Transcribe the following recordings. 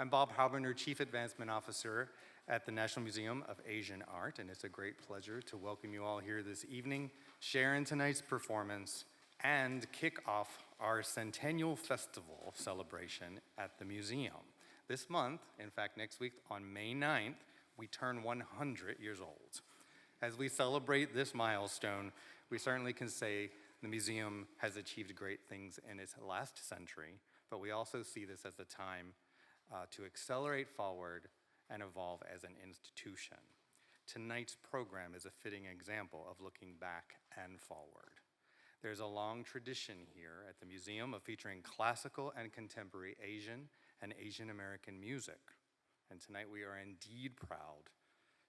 I'm Bob Halbender, Chief Advancement Officer at the National Museum of Asian Art, and it's a great pleasure to welcome you all here this evening, share in tonight's performance, and kick off our Centennial Festival celebration at the museum. This month, in fact next week on May 9th, we turn 100 years old. As we celebrate this milestone, we certainly can say the museum has achieved great things in its last century, but we also see this as a time to accelerate forward and evolve as an institution. Tonight's program is a fitting example of looking back and forward. There's a long tradition here at the museum of featuring classical and contemporary Asian and Asian American music. And tonight we are indeed proud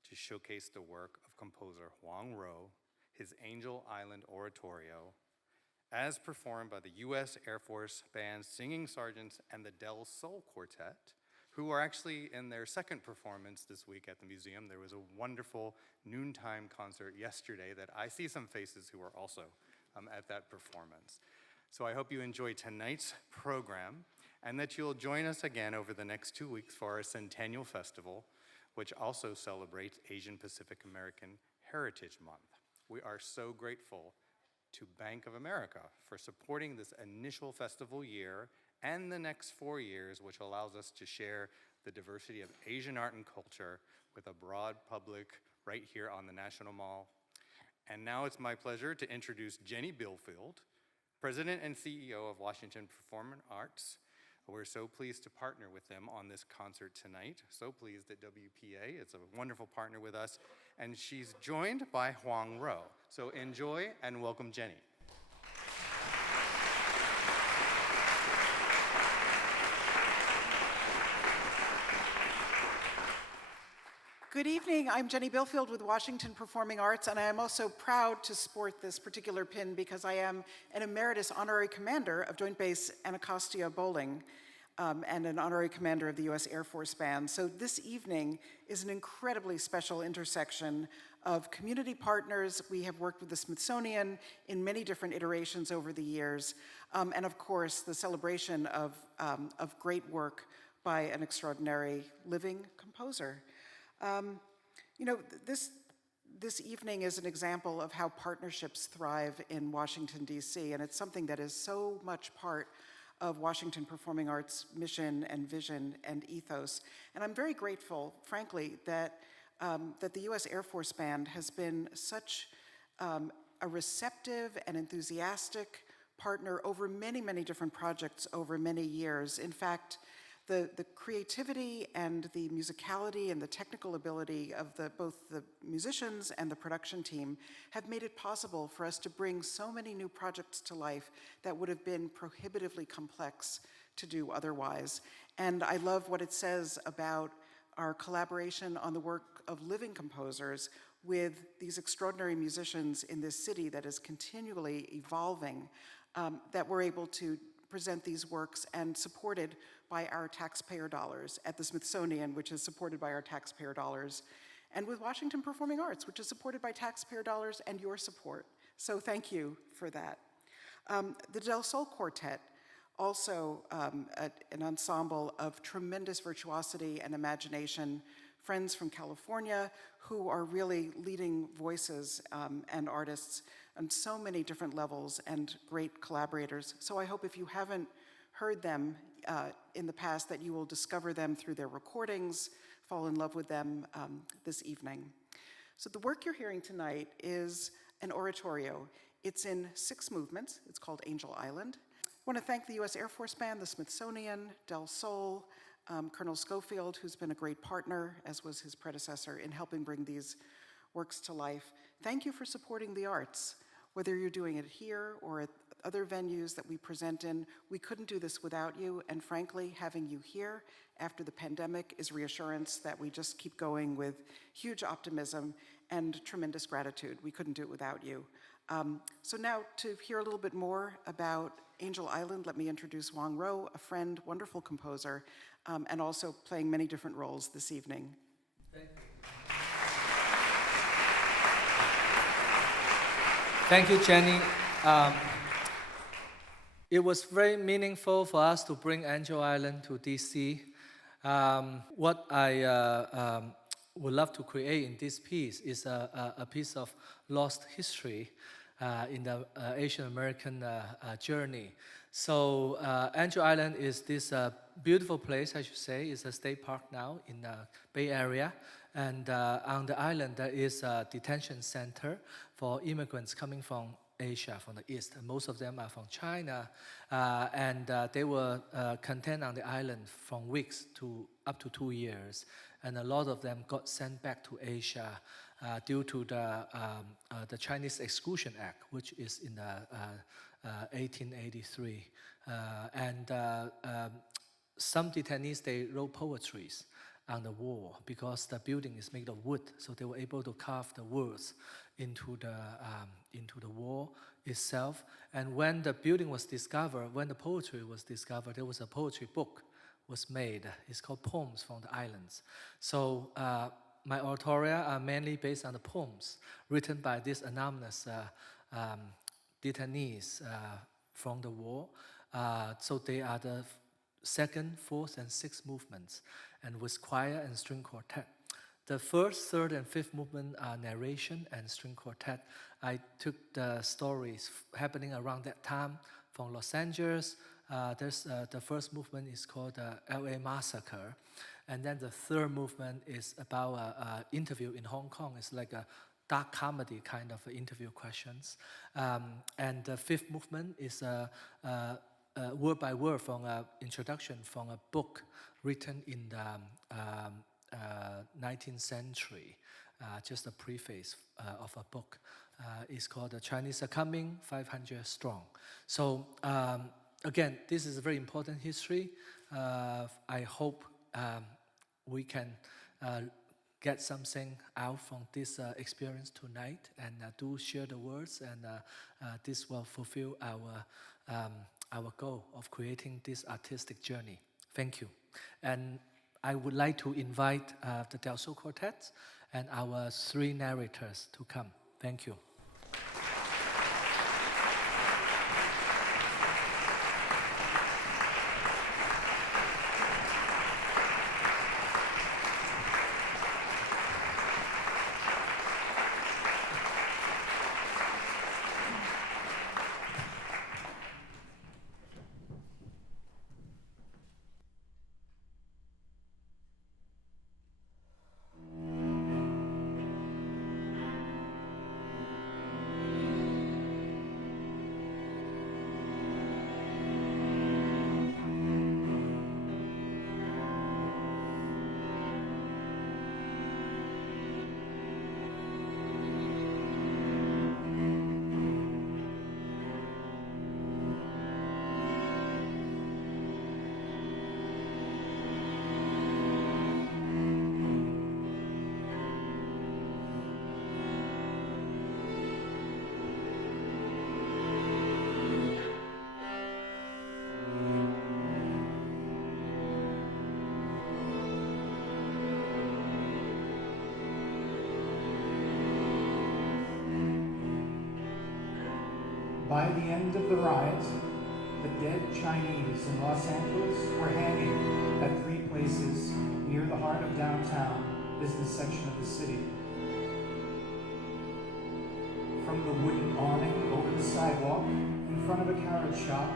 to showcase the work of composer Huang Ruo, his Angel Island Oratorio, as performed by the U.S. Air Force Band Singing Sergeants and the Sol Quartet, who are actually in their second performance this week at the museum. There was a wonderful noontime concert yesterday that I see some faces who are also at that performance. So I hope you enjoy tonight's program and that you'll join us again over the next 2 weeks for our Centennial Festival, which also celebrates Asian Pacific American Heritage Month. We are so grateful to Bank of America for supporting this initial festival year and the next 4 years, which allows us to share the diversity of Asian art and culture with a broad public right here on the National Mall. And now it's my pleasure to introduce Jenny Billfield, President and CEO of Washington Performing Arts. We're so pleased to partner with them on this concert tonight. So pleased that WPA is a wonderful partner with us. And she's joined by Huang Ruo. So enjoy and welcome Jenny. Good evening, I'm Jenny Billfield with Washington Performing Arts, and I am also proud to sport this particular pin because I am an emeritus honorary commander of Joint Base Anacostia Bowling and an honorary commander of the U.S. Air Force Band. So this evening is an incredibly special intersection of community partners. We have worked with the Smithsonian in many different iterations over the years, and of course the celebration of great work by an extraordinary living composer. This evening is an example of how partnerships thrive in Washington, D.C., and it's something that is so much part of Washington Performing Arts' mission and vision and ethos. And I'm very grateful, frankly, that the U.S. Air Force Band has been such a receptive and enthusiastic partner over many, many different projects over many years. In fact, the creativity and the musicality and the technical ability of both the musicians and the production team have made it possible for us to bring so many new projects to life that would have been prohibitively complex to do otherwise. And I love what it says about our collaboration on the work of living composers with these extraordinary musicians in this city that is continually evolving, that we're able to present these works and supported by our taxpayer dollars at the Smithsonian, which is supported by our taxpayer dollars, and with Washington Performing Arts, which is supported by taxpayer dollars and your support. So thank you for that. The Sol Quartet, also an ensemble of tremendous virtuosity and imagination, friends from California who are really leading voices and artists on so many different levels and great collaborators. So I hope if you haven't heard them in the past that you will discover them through their recordings, fall in love with them this evening. So the work you're hearing tonight is an oratorio. It's in 6 movements. It's called Angel Island. I want to thank the U.S. Air Force Band, the Smithsonian, Del Sol, Colonel Schofield, who's been a great partner, as was his predecessor, in helping bring these works to life. Thank you for supporting the arts. Whether you're doing it here or at other venues that we present in, we couldn't do this without you, and frankly, having you here after the pandemic is reassurance that we just keep going with huge optimism and tremendous gratitude. We couldn't do it without you. So now to hear a little bit more about Angel Island, let me introduce Huang Ruo, a friend, wonderful composer, and also playing many different roles this evening. Thank you, Jenny. It was very meaningful for us to bring Angel Island to DC. What I would love to create in this piece is a piece of lost history in the Asian American journey. So Angel Island is this beautiful place, I should say. It's a state park now in the Bay Area. And on the island, there is a detention center for immigrants coming from Asia, from the East. And most of them are from China. And they were contained on the island from weeks to up to 2 years. And a lot of them got sent back to Asia due to the Chinese Exclusion Act, which is in 1883. Some detainees, they wrote poetries on the wall because the building is made of wood, so they were able to carve the words into the wall itself. And when the building was discovered, when the poetry was discovered, there was a poetry book was made. It's called Poems from the Islands. So my oratoria are mainly based on the poems written by these anonymous detainees from the war. So they are the second, fourth, and sixth movements, and with choir and string quartet. The first, third, and fifth movement are narration and string quartet. I took the stories happening around that time from Los Angeles. The first movement is called the LA Massacre. And then the third movement is about an interview in Hong Kong. It's like a dark comedy kind of interview questions. And the fifth movement is word by word from an introduction from a book written in the 19th century, just a preface of a book. It's called The Chinese Are Coming, 500 Strong. So again, this is a very important history. I hope we can get something out from this experience tonight and do share the words, and this will fulfill our goal of creating this artistic journey. Thank you. And I would like to invite the Sol Quartet and our 3 narrators to come. Thank you. By the end of the riot, the dead Chinese in Los Angeles were hanging at 3 places near the heart of downtown business section of the city. From the wooden awning over the sidewalk in front of a carriage shop,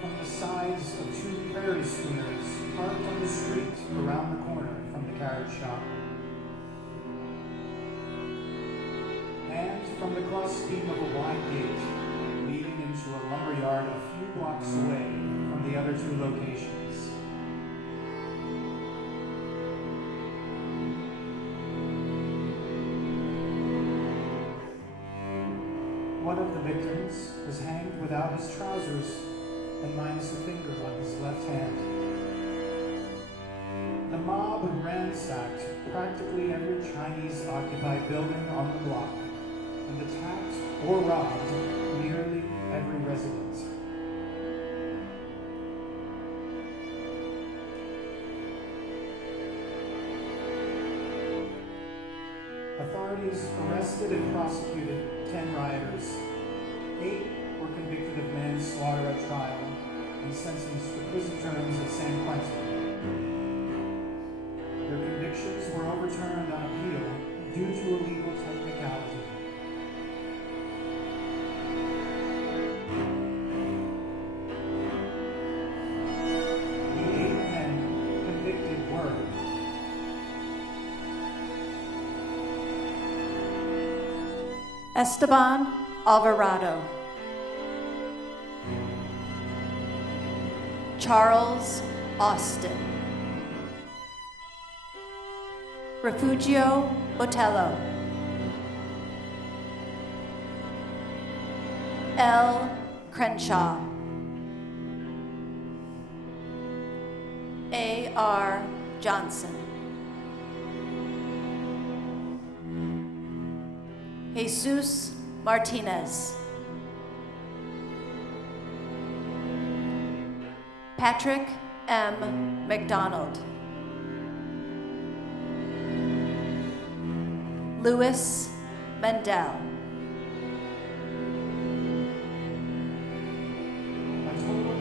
from the sides of 2 prairie schooners parked on the street around the corner from the carriage shop, and from the crossbeam of a wide gate leading into a lumberyard a few blocks away from the other 2 locations. One of the victims was hanged without his trousers and minus a finger on his left hand. The mob ransacked practically every Chinese-occupied building on the block and attacked or robbed nearly every resident. Authorities arrested and prosecuted 10 rioters. 8 were convicted of manslaughter at trial, and sentenced to prison terms at San Quentin. Their convictions were overturned on appeal due to a legal technicality. The 8 men convicted were Esteban Alvarado, Charles Austin, Refugio Botello, L. Crenshaw, A.R. Johnson, Jesus Martinez, Patrick M. McDonald, Louis Mendel, a total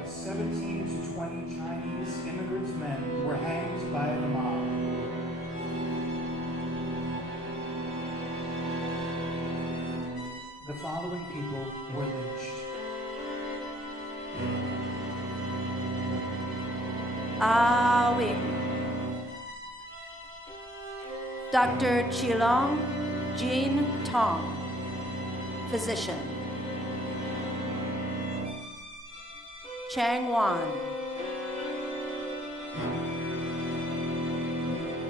of 17 to 20 Chinese immigrant men were hanged by the mob. The following people were lynched: Ah Wing, Dr. Chilong Jean Tong, physician, Chang Wan,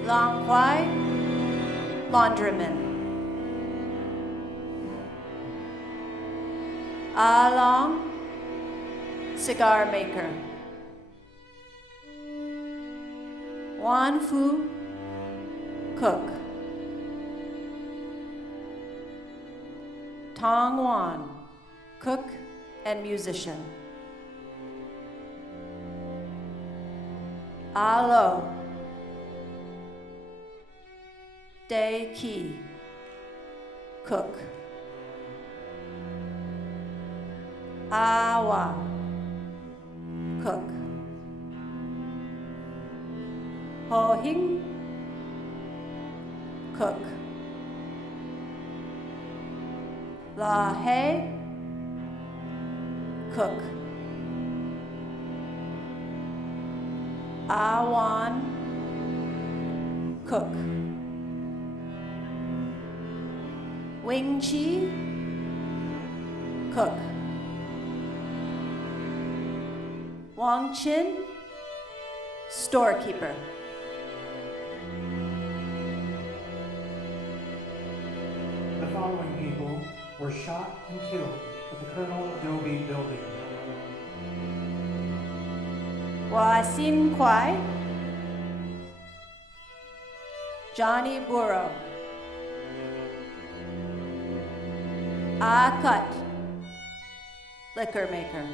Long Kwai, laundryman, Ah Long, cigar maker, Wan Fu, cook, Tong Wan, cook and musician, Ah Lo, Dae Ki, cook, Ah Wa, cook, Ho Hing, cook, La He, cook, Ah Wan, cook, Wing Chi, cook, Wang Chin, storekeeper. The following people were shot and killed at the Colonel Adobe building: Hua Xin Kwai, Johnny Burrow, Ah Cut, liquor maker.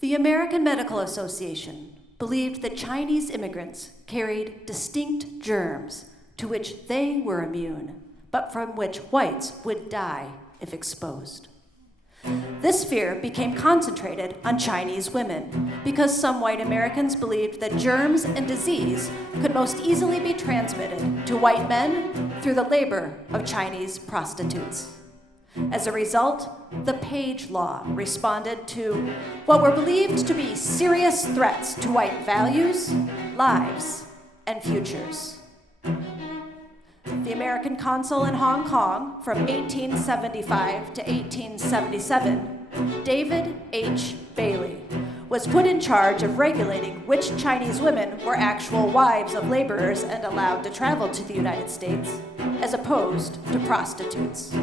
The American Medical Association believed that Chinese immigrants carried distinct germs to which they were immune, but from which whites would die if exposed. This fear became concentrated on Chinese women because some white Americans believed that germs and disease could most easily be transmitted to white men through the labor of Chinese prostitutes. As a result, the Page Law responded to what were believed to be serious threats to white values, lives, and futures. The American consul in Hong Kong from 1875 to 1877, David H. Bailey, was put in charge of regulating which Chinese women were actual wives of laborers and allowed to travel to the United States, as opposed to prostitutes.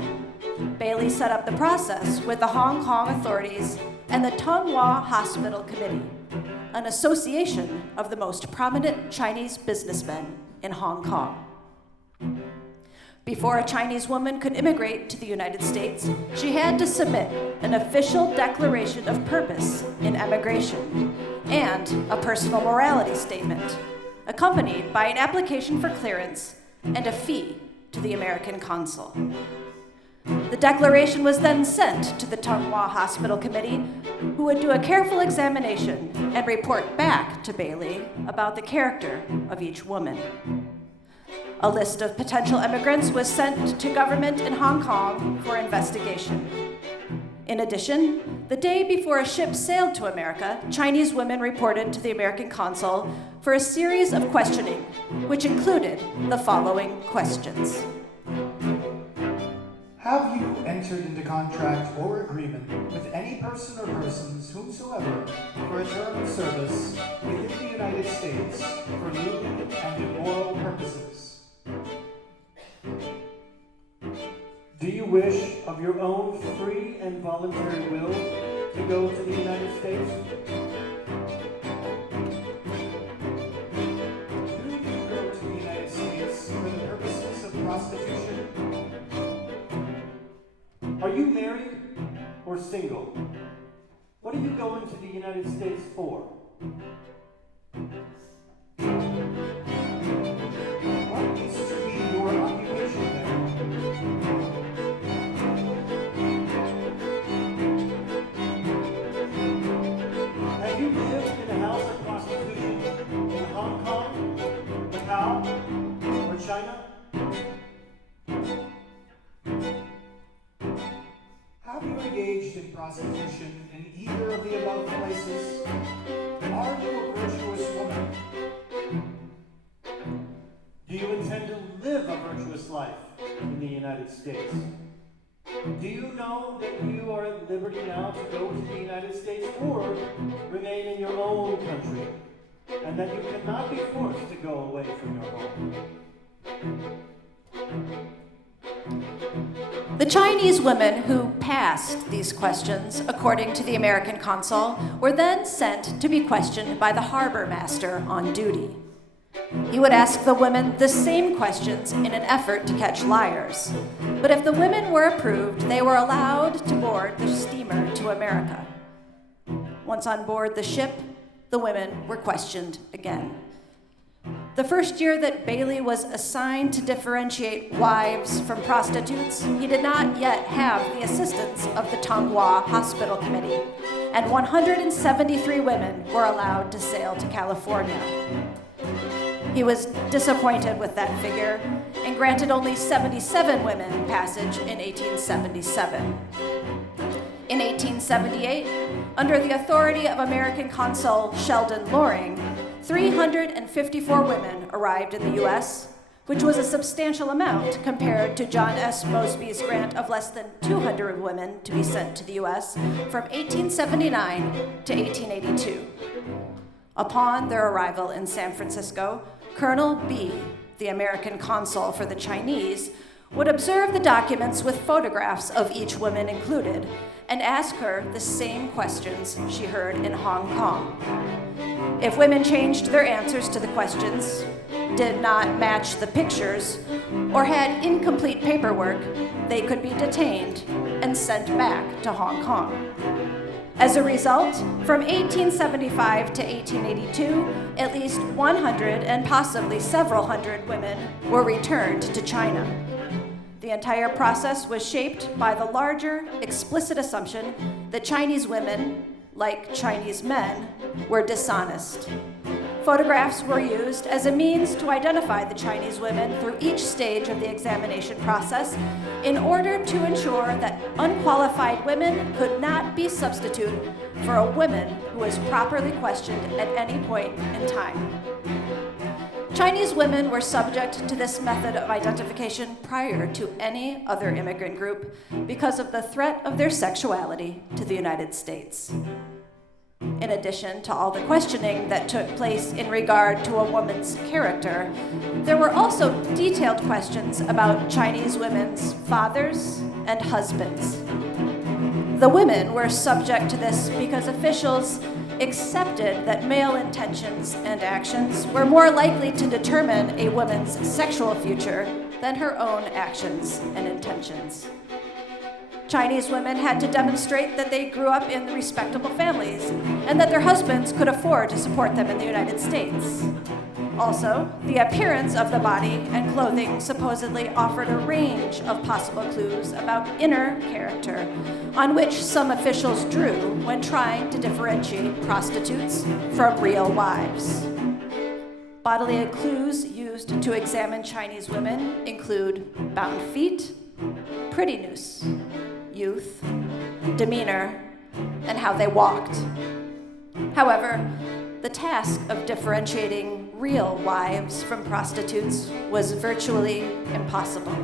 Bailey set up the process with the Hong Kong authorities and the Tung Hua Hospital Committee, an association of the most prominent Chinese businessmen in Hong Kong. Before a Chinese woman could immigrate to the United States, she had to submit an official declaration of purpose in emigration and a personal morality statement, accompanied by an application for clearance and a fee to the American consul. The declaration was then sent to the Tung Hua Hospital Committee, who would do a careful examination and report back to Bailey about the character of each woman. A list of potential immigrants was sent to government in Hong Kong for investigation. In addition, the day before a ship sailed to America, Chinese women reported to the American consul for a series of questioning, which included the following questions. Have you entered into contract or agreement with any person or persons whomsoever for a term of service within the United States for lewd and immoral purposes? Do you wish of your own free and voluntary will to go to the United States? Do you go to the United States for the purposes of prostitution? Are you married or single? What are you going to the United States for? What used to be your occupation there? Have you lived in a house of prostitution in Hong Kong, Macau, or China? Have you engaged in prostitution in either of the above places? Are you a virtuous woman? Do you intend to live a virtuous life in the United States? Do you know that you are at liberty now to go to the United States or remain in your own country, and that you cannot be forced to go away from your home? The Chinese women who passed these questions, according to the American consul, were then sent to be questioned by the harbor master on duty. He would ask the women the same questions in an effort to catch liars. But if the women were approved, they were allowed to board the steamer to America. Once on board the ship, the women were questioned again. The first year that Bailey was assigned to differentiate wives from prostitutes, he did not yet have the assistance of the Tung Hua Hospital Committee, and 173 women were allowed to sail to California. He was disappointed with that figure and granted only 77 women passage in 1877. In 1878, under the authority of American consul Sheldon Loring, 354 women arrived in the U.S., which was a substantial amount compared to John S. Mosby's grant of less than 200 women to be sent to the U.S. from 1879 to 1882. Upon their arrival in San Francisco, Colonel B., the American consul for the Chinese, would observe the documents with photographs of each woman included and ask her the same questions she heard in Hong Kong. If women changed their answers to the questions, did not match the pictures, or had incomplete paperwork, they could be detained and sent back to Hong Kong. As a result, from 1875 to 1882, at least 100 and possibly several hundred women were returned to China. The entire process was shaped by the larger, explicit assumption that Chinese women, like Chinese men, were dishonest. Photographs were used as a means to identify the Chinese women through each stage of the examination process in order to ensure that unqualified women could not be substituted for a woman who was properly questioned at any point in time. Chinese women were subject to this method of identification prior to any other immigrant group because of the threat of their sexuality to the United States. In addition to all the questioning that took place in regard to a woman's character, there were also detailed questions about Chinese women's fathers and husbands. The women were subject to this because officials accepted that male intentions and actions were more likely to determine a woman's sexual future than her own actions and intentions. Chinese women had to demonstrate that they grew up in respectable families and that their husbands could afford to support them in the United States. Also, the appearance of the body and clothing supposedly offered a range of possible clues about inner character, on which some officials drew when trying to differentiate prostitutes from real wives. Bodily clues used to examine Chinese women include bound feet, prettiness, youth, demeanor, and how they walked. However, the task of differentiating real wives from prostitutes was virtually impossible.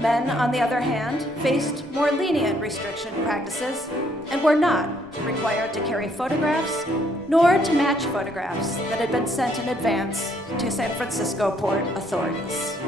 Men, on the other hand, faced more lenient restriction practices and were not required to carry photographs nor to match photographs that had been sent in advance to San Francisco port authorities.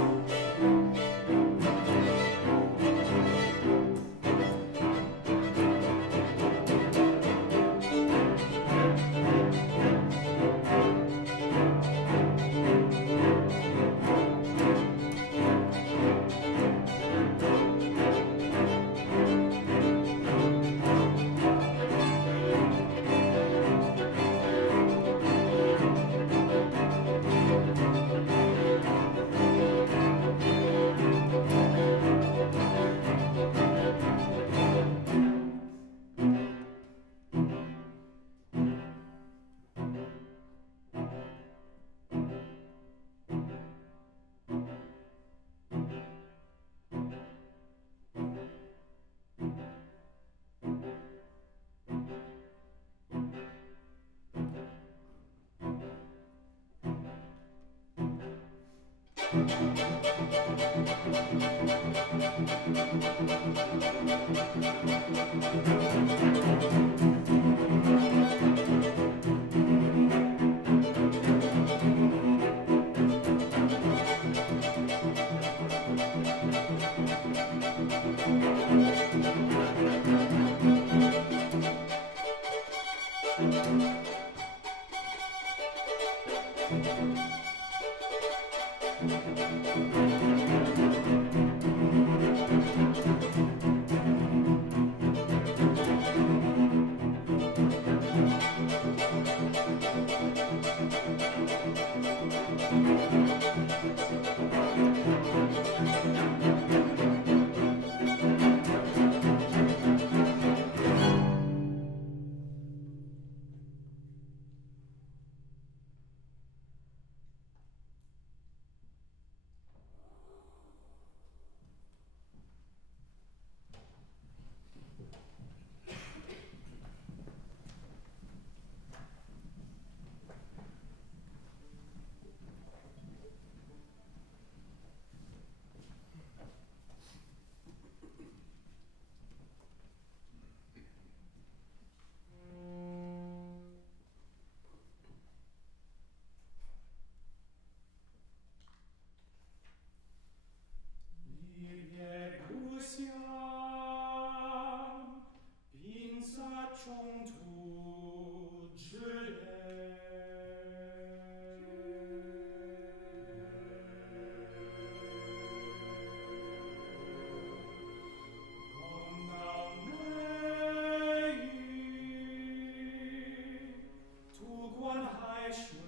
Swan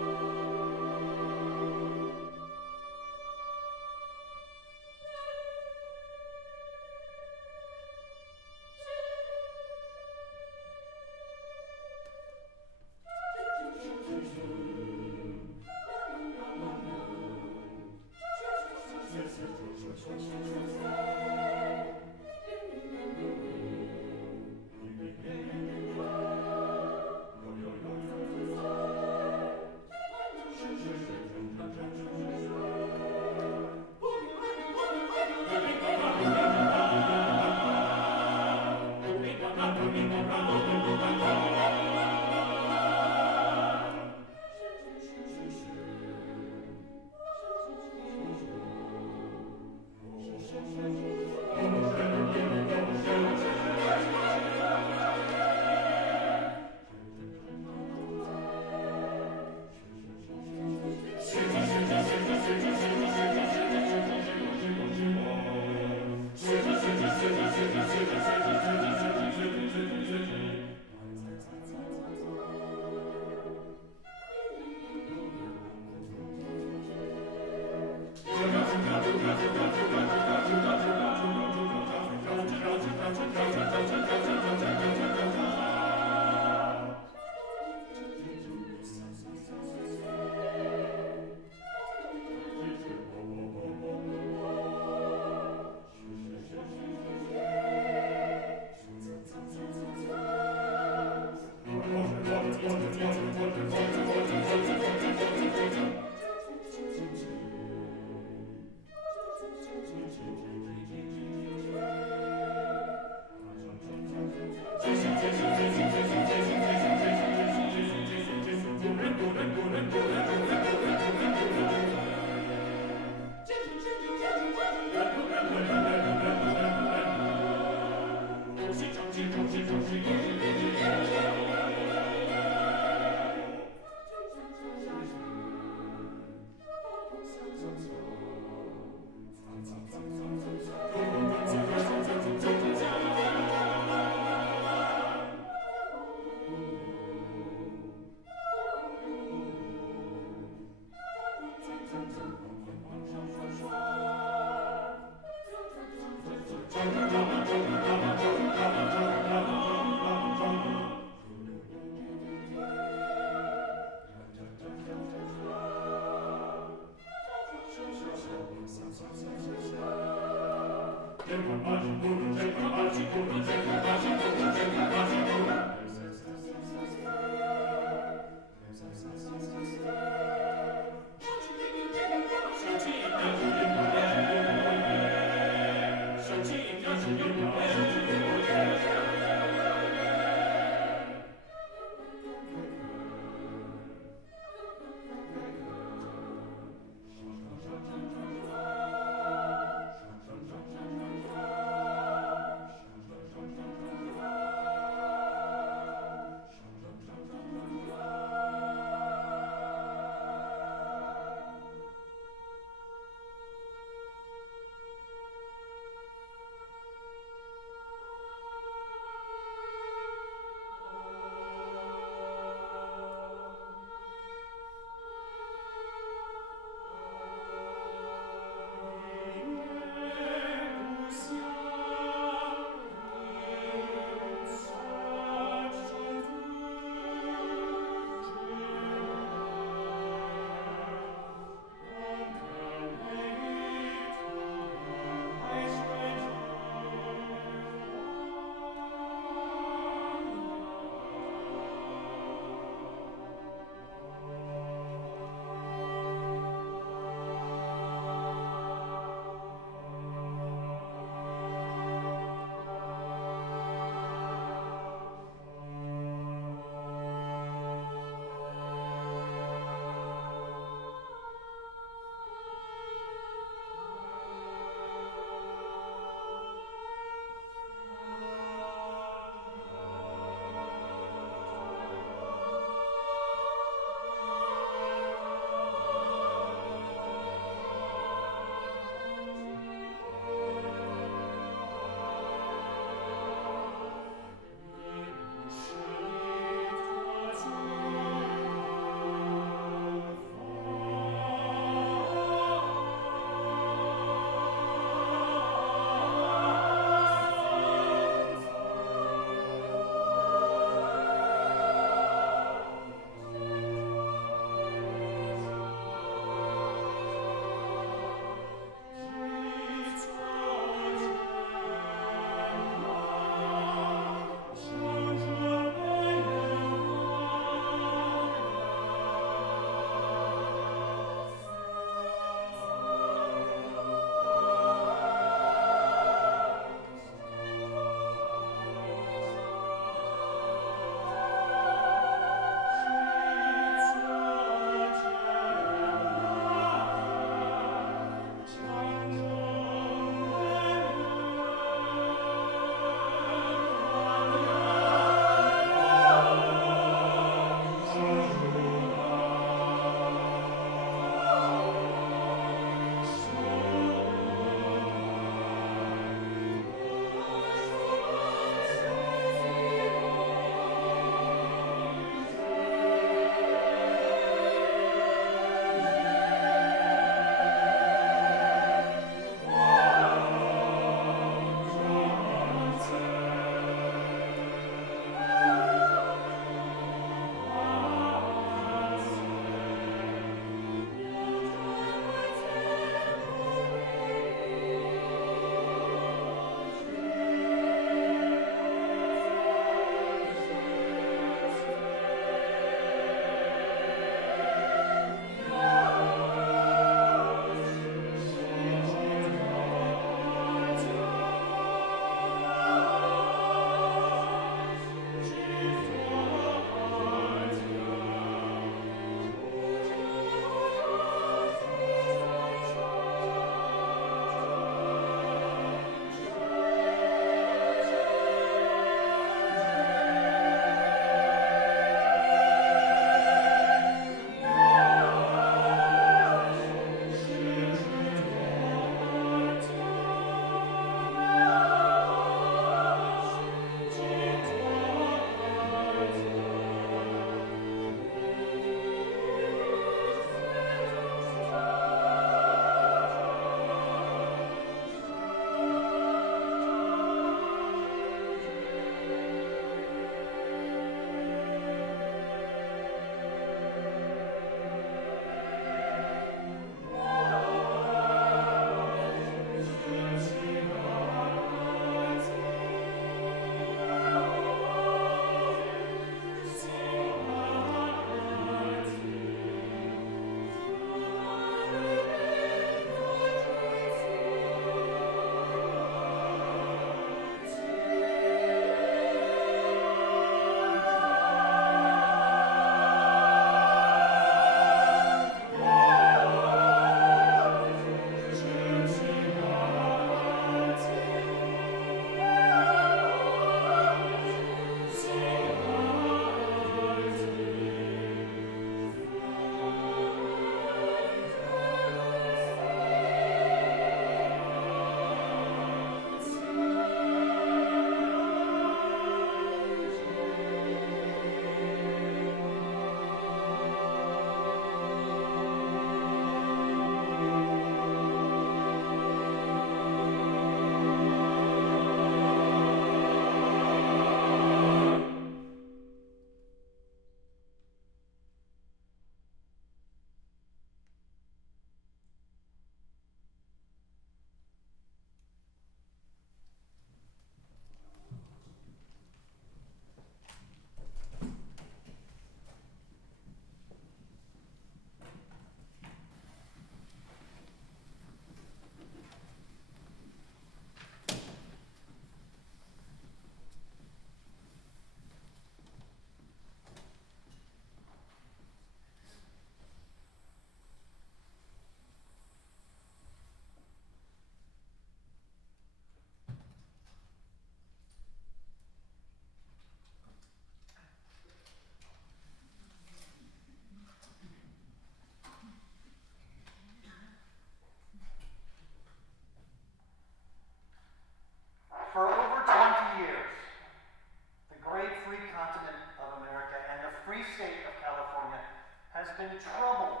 been troubled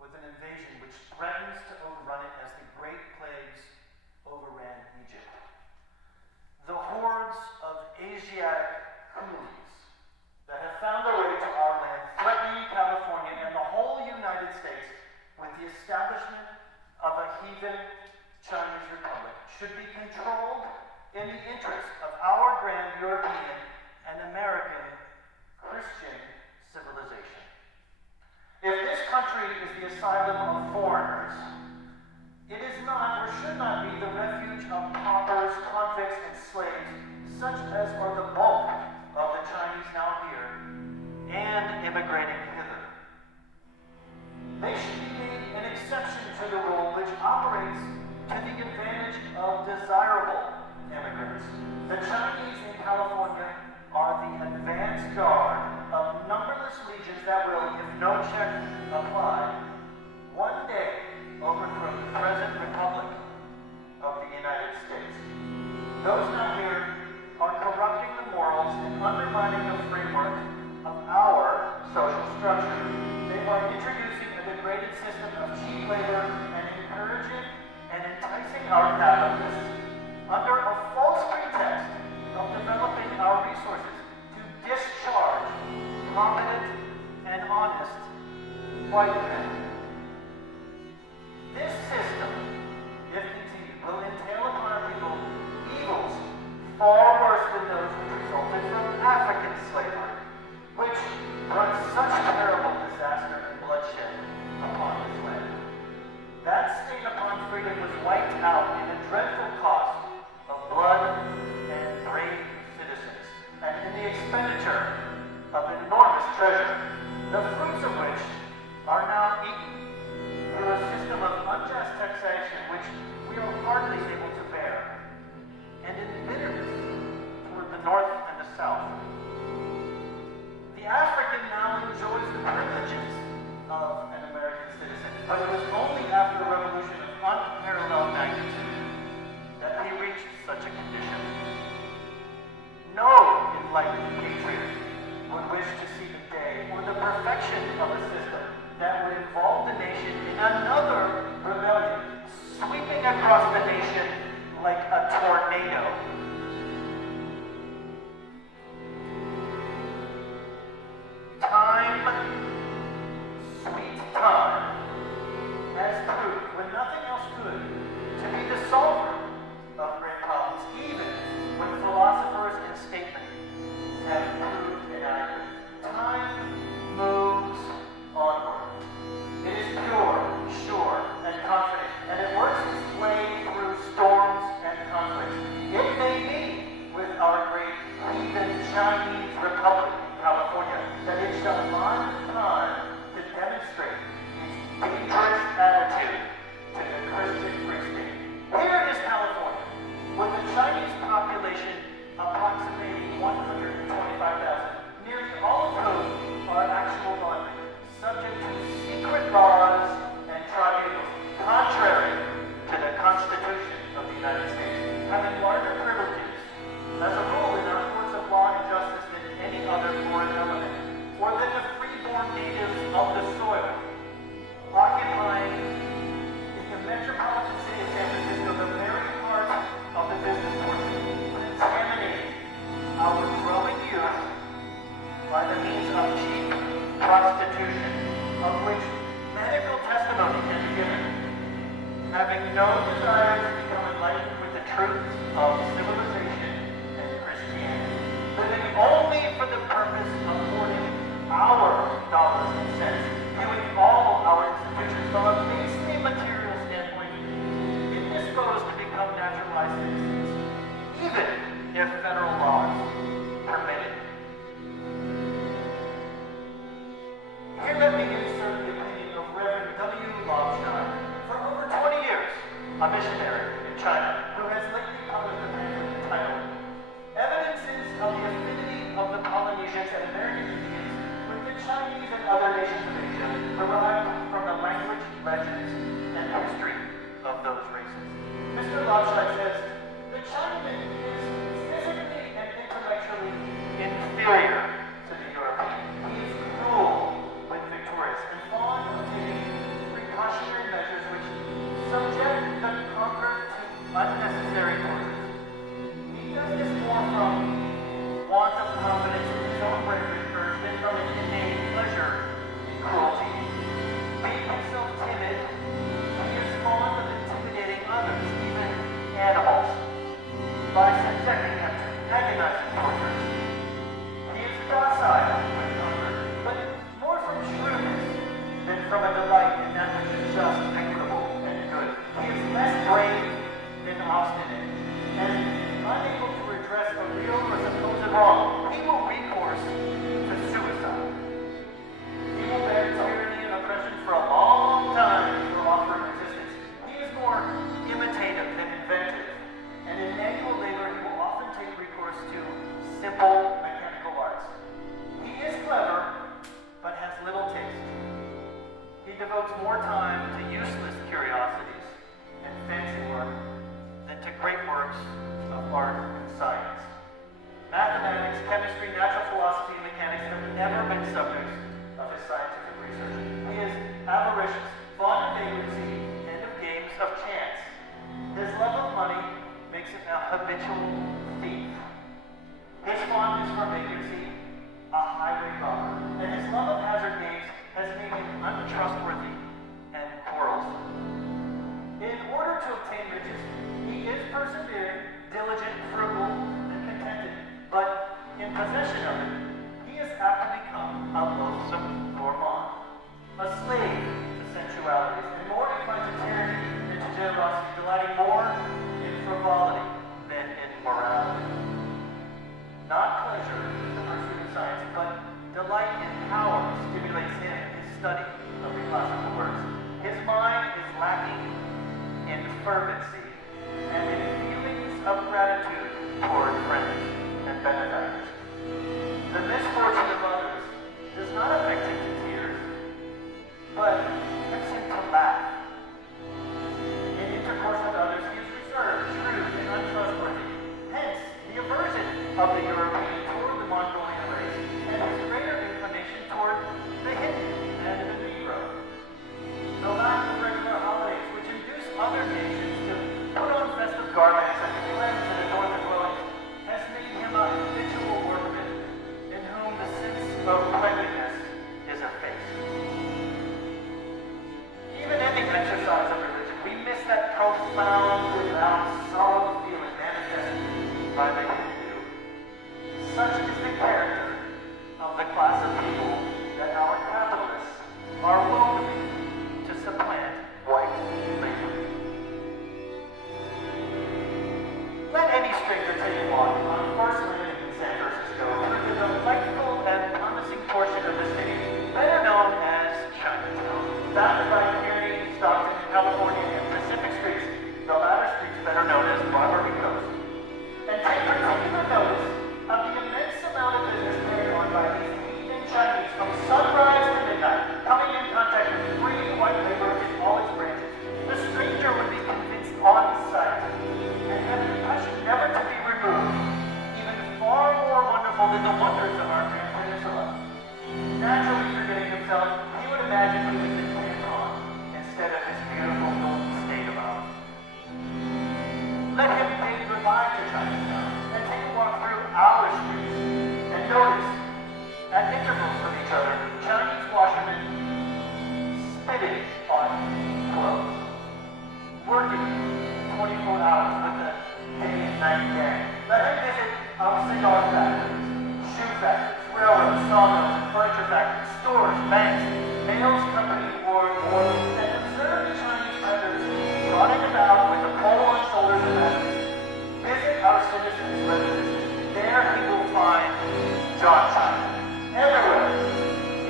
with an invasion which threatens to overrun it as the Great Plagues overran Egypt. The hordes of Asiatic coolies that have found their way to our land, threatening California and the whole United States with the establishment of a heathen Chinese republic, should be controlled in the interest of our grand European and American Christian civilization. If this country is the asylum of foreigners, it is not or should not be the refuge of paupers, convicts, and slaves, such as are the bulk of the Chinese now here and immigrating hither. They should be made an exception to the rule which operates to the advantage of desirable immigrants. The Chinese in California are the advance guard of numberless legions that will, if no check applied, one day overthrow the present republic of the United States. Those now here are corrupting the morals and undermining the framework of our social structure. They are introducing a degraded system of cheap labor and encouraging and enticing our capitalists under a false pretext of developing our resources to discharge competent and honest white men. This system, if continued, will entail upon our people evils far worse than those which resulted from African slavery, which brought such terrible disaster and bloodshed upon this land. That stain upon freedom was wiped out in a dreadful cost of blood and brave citizens, and in the expenditure of enormous treasure, the fruits of which are now eaten through a system of unjust taxation which we are hardly able to bear, and in bitterness toward the North and the South. The African now enjoys the privileges of an American citizen, but it was only after a revolution of unparalleled magnitude that he reached such a condition. No enlightened patriot would wish to see the day or the perfection of a system that would involve the nation in another rebellion, sweeping across the nation like a tornado. Time, sweet time, has proved, when nothing else could, to be the solver of great problems, even when philosophers and statesmen have proved inadequate. Time moves onward. It is pure, sure, and confident, and it works its way through storms and conflicts. It may be with our great heathen Chinese Republic in California that it shall find time to demonstrate its dangerous attitude to the Christian free state. Here is California, with a Chinese population approximating 125,000, nearly all of whom are actual bondmen, subject to secret laws and tribunals, contrary to the Constitution of the United States, having larger privileges, as a rule in our courts of law and justice than any other foreign element, or than the freeborn natives of the soil, occupying in the metropolitan city of San Francisco the very heart of the business portion, contaminating our growing youth by the means of cheap prostitution, of which medical testimony can be given, having no desire to become enlightened with the truths of civilization and Christianity, living only for the purpose of hoarding our dollars and cents, viewing all our institutions from a basely material standpoint, indisposed to become naturalized citizens, even if federal laws permit it. Here let me insert the opinion of Reverend W. Lobstein, for over 20 years, a missionary in China, who has lately published a pamphlet entitled Evidences of the Affinity of the Polynesians and American Indians with the Chinese and Other Nations of Asia, derived from the language, legends, and history of those races. Mr. Lobstein says, the Chinaman is physically and intellectually inferior to the European. He is cruel when victorious, and chemistry, natural philosophy, and mechanics have never been subjects of his scientific research. He is avaricious, fond of vagrancy, and of games of chance. His love of money makes him a habitual thief. His fondness for vagrancy, a highway robber. And his love of hazard games has made him untrustworthy and quarrelsome. In order to obtain riches, he is persevering, diligent, frugal, and contented. But in possession of it, he is apt to become a loathsome gourmand, a slave to sensualities, and more inclined to tyranny than to generosity, delighting more in frivolity than in morality. Not pleasure, the pursuit of science, but delight in power stimulates him in his study of the classical works. His mind is lacking in fervency and in feelings of gratitude toward friends and benefactors. The misfortune of others does not affect him to tears, but tempts him to laugh. In intercourse with others, he is reserved, shrewd, and untrustworthy. Hence, the aversion of the European toward the Mongolian race, and his greater inclination toward the Hindu and the Negro. The lack of regular holidays, which induce other nations to put on festive garments and to cleanse and adorn their dwellings, has made him a habitual workman, in whom the sense of cleanliness is effaced. Even in the exercise of religion, we miss that profound, without solemn feeling manifested by the Hindu. Such is the character of the class of people that our capitalists are welcoming to supplant white labor. Let any stranger take a walk on first landing in San Francisco through the delightful and promising portion of the city better known as Chinatown. Bounded by Kearny, Stockton, California, and Pacific Streets, the latter streets better known as Barbary Coast. And take particular notice of the immense amount of business carried on by these heathen Chinese from sunrise to midnight, coming in contact with free white labor in all its branches. The stranger would be convinced on sight and have the impression never to be removed, even far more wonderful than the wonders of our grand peninsula. Naturally forgetting himself, he would imagine he was in Canton instead of his beautiful golden state of ours. Let him bid goodbye to Chinatown and take a walk through our streets and notice, at intervals from each other, Chinese washermen spitting on clothes, working 24 hours with the day and night gang. Let him visit our cigar factories, shoe factories, railroads, sawmills, and furniture factories, stores, banks, mails, company, wars, and observe the Chinese traders trotting about with a pole on shoulders and baskets. Visit our citizens' residences. There he will find John China. Everywhere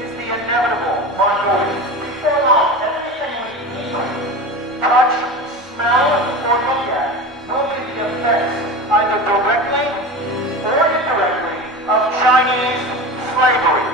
is the inevitable Mongolian. Before long, everything we eat, touch, smell, or look at will be the effects, either directly or indirectly, of Chinese slavery.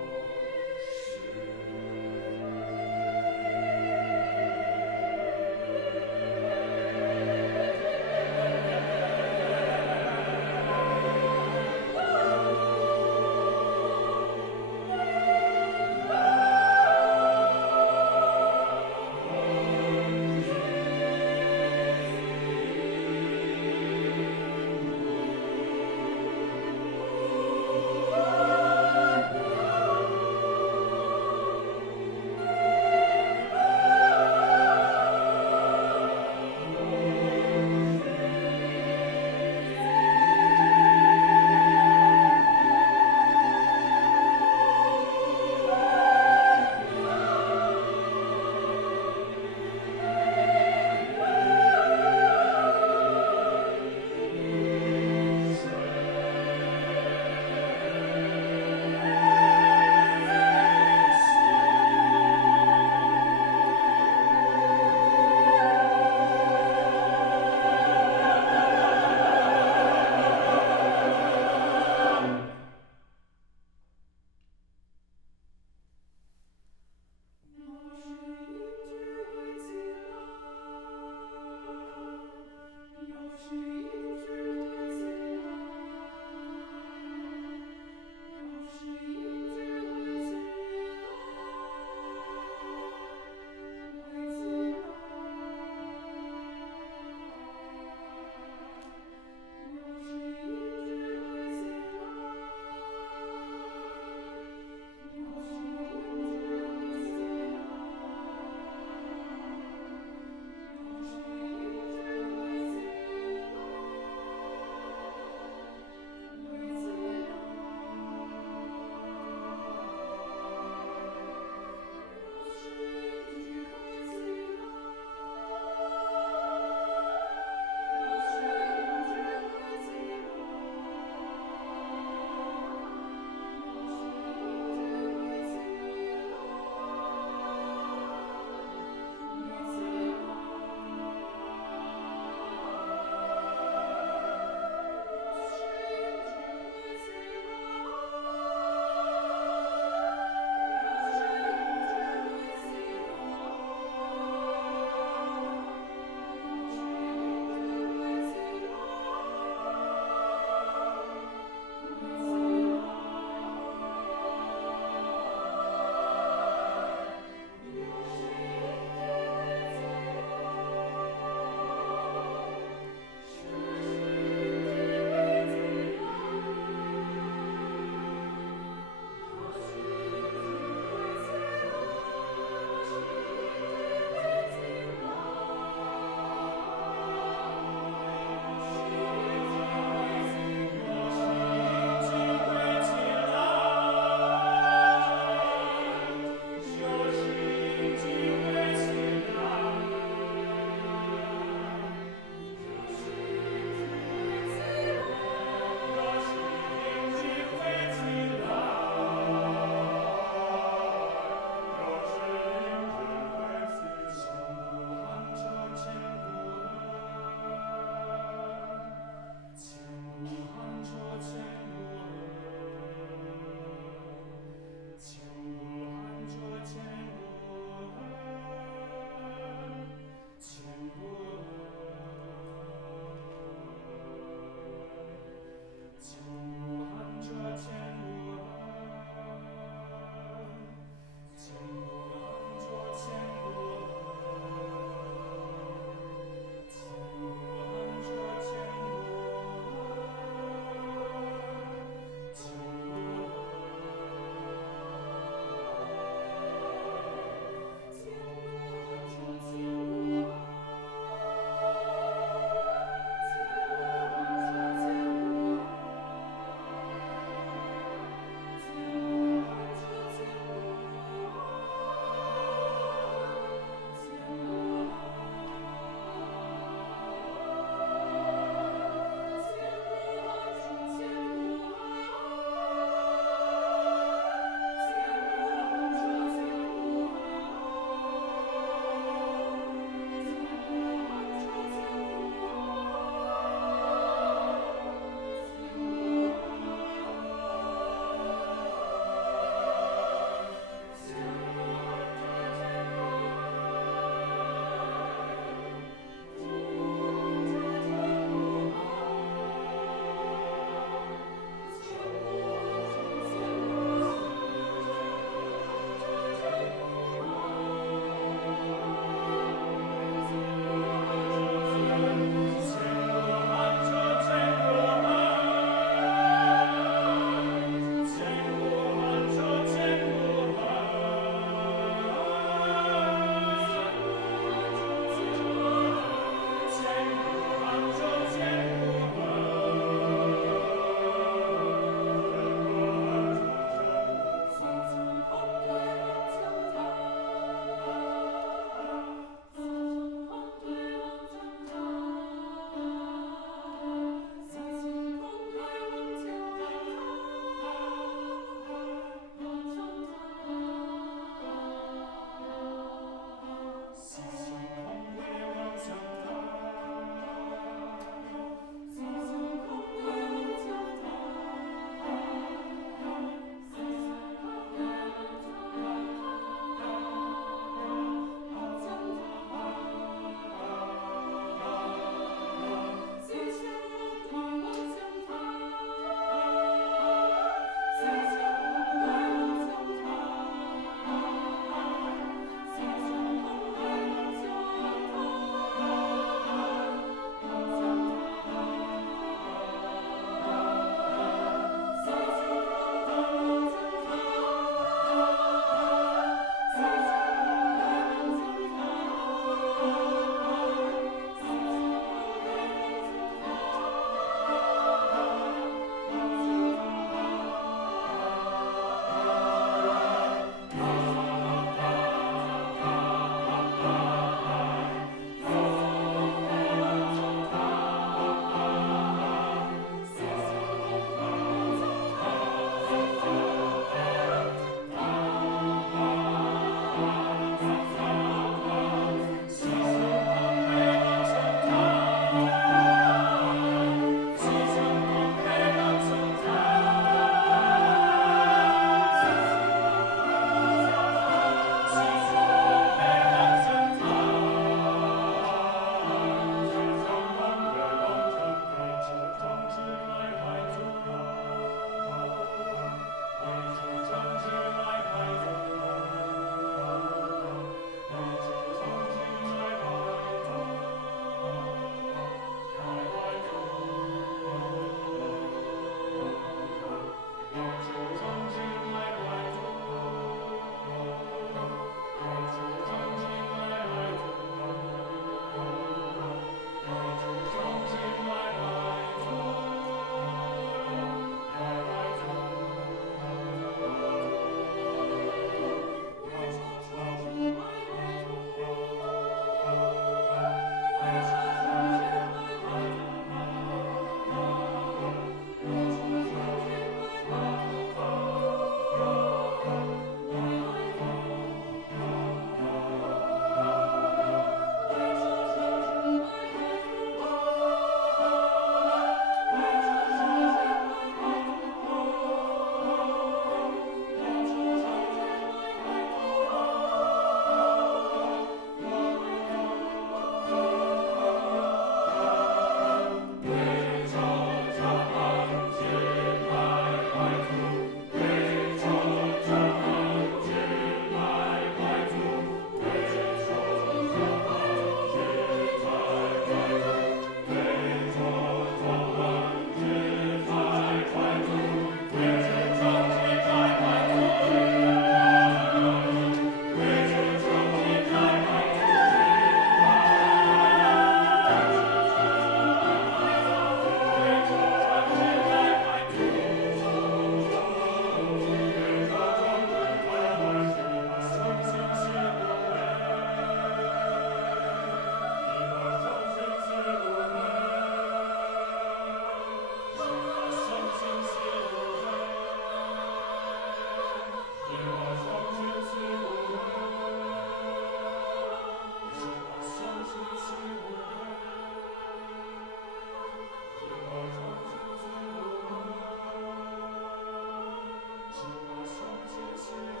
Chinese